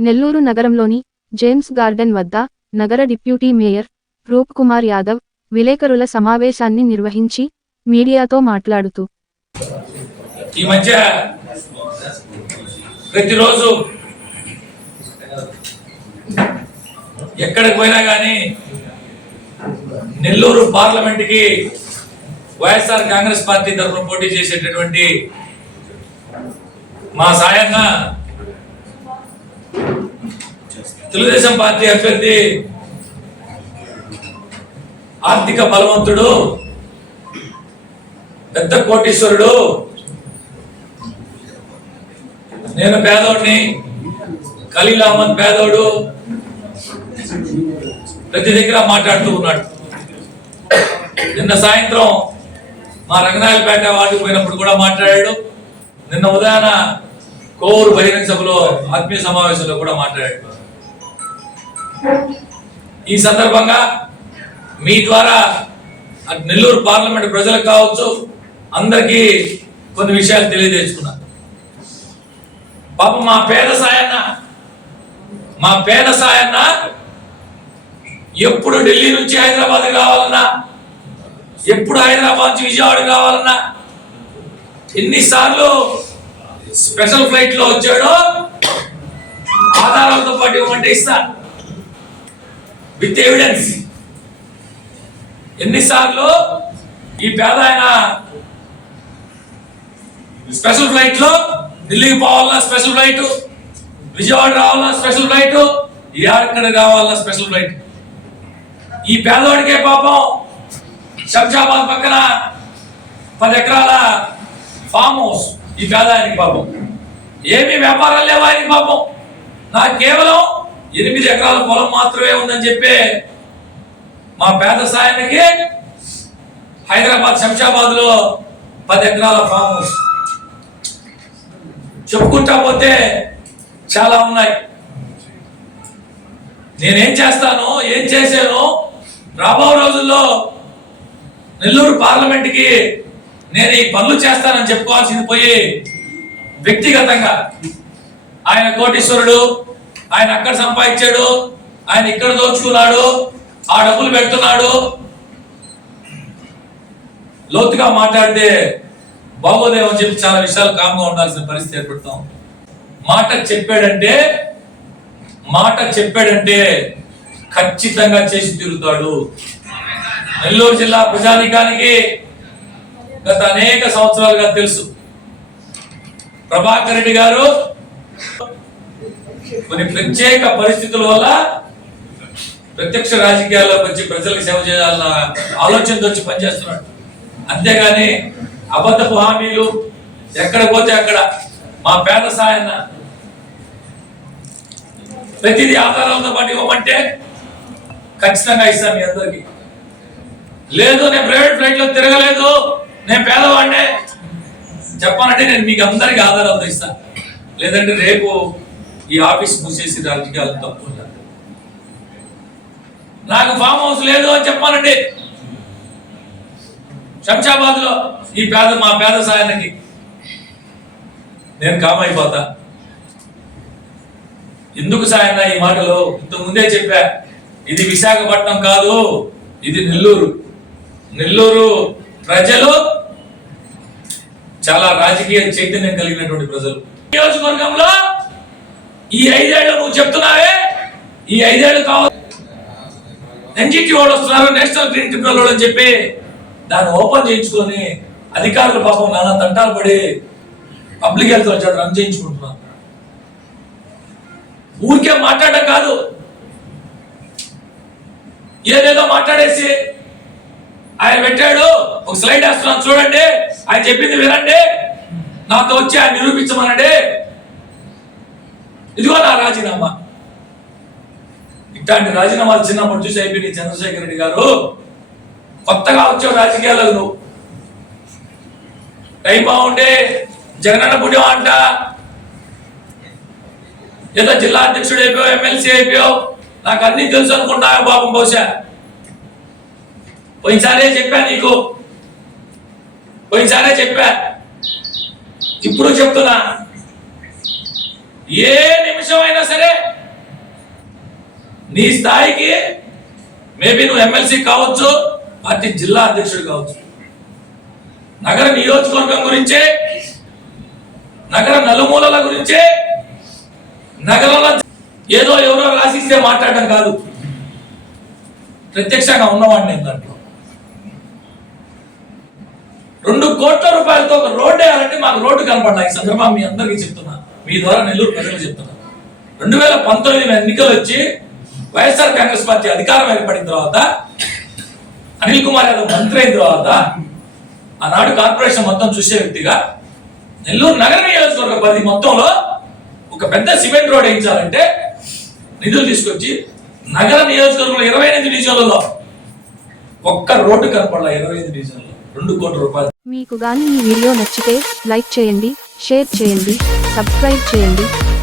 నెల్లూరు నగరంలోని James Garden వద్ద నగర డిప్యూటీ మేయర్ రూప్ కుమార్ యాదవ్ విలేకరుల సమావేశాన్ని నిర్వహించి మీడియాతో మాట్లాడుతూ ఈ మధ్య ప్రతిరోజు ఎక్కడికి పోయినా కానీ నెల్లూరు పార్లమెంట్కి వైఎస్ఆర్ కాంగ్రెస్ పార్టీ తరఫున పోటీ చేసేటటువంటి మా సాయంగా తెలుగుదేశం పార్టీ అభ్యర్థి ఆర్థిక బలవంతుడు పెద్ద కోటీశ్వరుడు. నేను పేదోడిని ఖలీల్ అహ్మద్ పేదోడు ప్రతి దగ్గర మాట్లాడుతూ ఉన్నాడు. నిన్న సాయంత్రం మా రంగనాయలపేట వార్డుకు పోయినప్పుడు కూడా మాట్లాడాడు. నిన్న ఉదయాన కోవూరు బహిరంగ సభలో ఆత్మీయ సమావేశంలో కూడా మాట్లాడాడు. ఈ సందర్భంగా మీ ద్వారా నెల్లూరు పార్లమెంట్ ప్రజలకు కావచ్చు అందరికీ కొన్ని విషయాలు తెలియజేసుకున్నా. పాప మా పేద సాయన్న మా పేద సాయన్న ఎప్పుడు ఢిల్లీ నుంచి హైదరాబాద్ కావాలన్నా ఎప్పుడు హైదరాబాద్ నుంచి విజయవాడ కావాలన్నా ఎన్నిసార్లు స్పెషల్ ఫ్లైట్లో వచ్చాడో ఆధారాలతో పాటు ఇవ్వమంటే ఇస్తాను విత్ ఎవిడెన్స్. ఎన్నిసార్లు ఈ పేద ఆయన స్పెషల్ ఫ్లైట్లో ఢిల్లీకి పోవాలన్నా స్పెషల్ ఫ్లైట్ విజయవాడ రావాలన్నా స్పెషల్ ఫ్లైట్ ఎక్కడ రావాలన్నా స్పెషల్ ఫ్లైట్. ఈ పేదవాడికే పాపం శంషాబాద్ పక్కన పది ఎకరాల ఫామ్ హౌస్. ఈ పేదానికి పాపం. ఏమి వ్యాపారాలు లేవా ఆయనకి పాపం. నాకు కేవలం ఎనిమిది ఎకరాల పొలం మాత్రమే ఉందని చెప్పే మా పేద సాయానికి హైదరాబాద్ శంషాబాద్లో పది ఎకరాల ఫామ్ హౌస్ చెప్పుకుంటా పోతే చాలా ఉన్నాయి. నేనేం చేస్తాను ఏం చేశాను? రాబో రోజుల్లో నెల్లూరు పార్లమెంట్కి నేను ఈ పనులు చేస్తానని చెప్పుకోవాల్సింది పోయి వ్యక్తిగతంగా. ఆయన కోటీశ్వరుడు ఆయన అక్కడ సంపాదించాడు? ఆయన ఇక్కడ దోచుకున్నాడు? ఆ డబ్బులు పెడుతున్నాడు? లోతుగా మాట్లాడితే బాగోదేమని చెప్పి చాలా విషయాలు కామ్గా ఉండాల్సిన పరిస్థితి ఏర్పడతాం. మాట చెప్పాడంటే మాట చెప్పాడంటే ఖచ్చితంగా చేసి తీరుతాడు. నెల్లూరు జిల్లా ప్రజానికానికి గత అనేక సంవత్సరాలుగా తెలుసు. ప్రభాకర్ రెడ్డి గారు కొన్ని ప్రత్యేక పరిస్థితుల వల్ల ప్రత్యక్ష రాజకీయాల్లో వచ్చి ప్రజలకు సేవ చేయాలన్న ఆలోచనతో వచ్చి పనిచేస్తున్నాడు. అంతేగాని అబద్ధపు హామీలు ఎక్కడ పోతే అక్కడ మా పేద సాయన్న ప్రతిదీ ఆధారాలతో పాటు ఇవ్వమంటే ఖచ్చితంగా ఇస్తాను మీ అందరికి. లేదు నేను ప్రైవేట్ ఫ్లైట్లో తిరగలేదు నేను పేదవాడినే చెప్పాలంటే నేను మీకు అందరికి ఆధారాలతో ఇస్తాను. లేదంటే రేపు ఈ ఆఫీస్ మూసేసి రాజకీయాలు తప్పు నాకు ఫామ్ హౌస్ లేదు అని చెప్పానండి శంషాబాద్లో ఈ పేద మా పేద సాయానికి నేను కామైపోతా ఎందుకు సాయన్న ఈ మాటలు? ఇంతకు ముందే చెప్పా. ఇది విశాఖపట్నం కాదు ఇది నెల్లూరు. నెల్లూరు ప్రజలు చాలా రాజకీయ చైతన్యం కలిగినటువంటి ప్రజలు. నియోజకవర్గంలో ఈ ఐదేళ్ళు నువ్వు చెప్తున్నావే? ఈ ఐదేళ్ళు కావాలి ఎన్జిటి వాళ్ళు వస్తున్నారు నేషనల్ గ్రీన్ ట్రిబ్యునల్ వాళ్ళు అని చెప్పి దాన్ని ఓపెన్ చేయించుకొని అధికారులు పాపం నానా తంటాలు పడి పబ్లిక్ హెల్త్ వచ్చాడు రన్ చేయించుకుంటున్నారు ఊరికే మాట్లాడడం కాదు. ఏదేదో మాట్లాడేసి ఆయన పెట్టాడు. ఒక స్లైడ్ వేస్తున్నాను చూడండి. ఆయన చెప్పింది వినండి. నాతో వచ్చి ఆయన నిరూపించమనండి. ఇదిగో నా రాజీనామా. ఇట్లాంటి రాజీనామాలు చిన్నప్పుడు చూసి అయిపోయింది చంద్రశేఖర్ రెడ్డి గారు. కొత్తగా వచ్చావు రాజకీయాలకు నువ్వు. టైం బాగుండే. జగనన్న పుణ్యం అంట. ఏదో జిల్లా అధ్యక్షుడు అయిపోయావు ఎమ్మెల్సీ అయిపోయావు. నాకు అన్ని తెలుసు అనుకుంటున్నావు పాపం బహుశా. పోయినసారే చెప్పా నీకు. పోయినసారే చెప్పా. ఇప్పుడు చెప్తున్నా. ఏ విషయమైనా సరే నీ స్థాయికి మేబీ నువ్వు ఎమ్మెల్సీ కావచ్చు పార్టీ జిల్లా అధ్యక్షుడు కావచ్చు. నగర నియోజకవర్గం గురించే నగర నలుమూలల గురించే నగరంలో ఏదో ఎవరో రాసిస్తే మాట్లాడడం కాదు. ప్రత్యక్షంగా ఉన్నవాడిని నేను దాంట్లో. రెండు కోట్ల రూపాయలతో ఒక రోడ్డు వేయాలంటే మాకు రోడ్డు కనపడాలి. ఈ సందర్భంగా మీ అందరికీ చెప్తున్నా. మీ ద్వారా నెల్లూరు ప్రజలు చెప్తున్నా. రెండు వేల పంతొమ్మిది ఎన్నికలు వచ్చి వైఎస్ఆర్ కాంగ్రెస్ పార్టీ అధికారం ఏర్పడిన తర్వాత అనిల్ కుమార్ యాదవ్ మంత్రి అయిన తర్వాత ఆనాడు కార్పొరేషన్ మొత్తం చూసే వ్యక్తిగా నెల్లూరు నగర నియోజకవర్గ పరిధి మొత్తంలో ఒక పెద్ద సిమెంట్ రోడ్ వేయించాలంటే నిధులు తీసుకొచ్చి నగర నియోజకవర్గంలో ఇరవై ఎనిమిది డివిజన్లలో ఒక్క రోడ్డు కనపడాల ఇరవై ఐదు డివిజన్లో రెండు కోట్ల రూపాయలు. మీకు గాని ఈ వీడియో నచ్చితే లైక్ చేయండి షేర్ చేయండి సబ్స్క్రైబ్ చేయండి.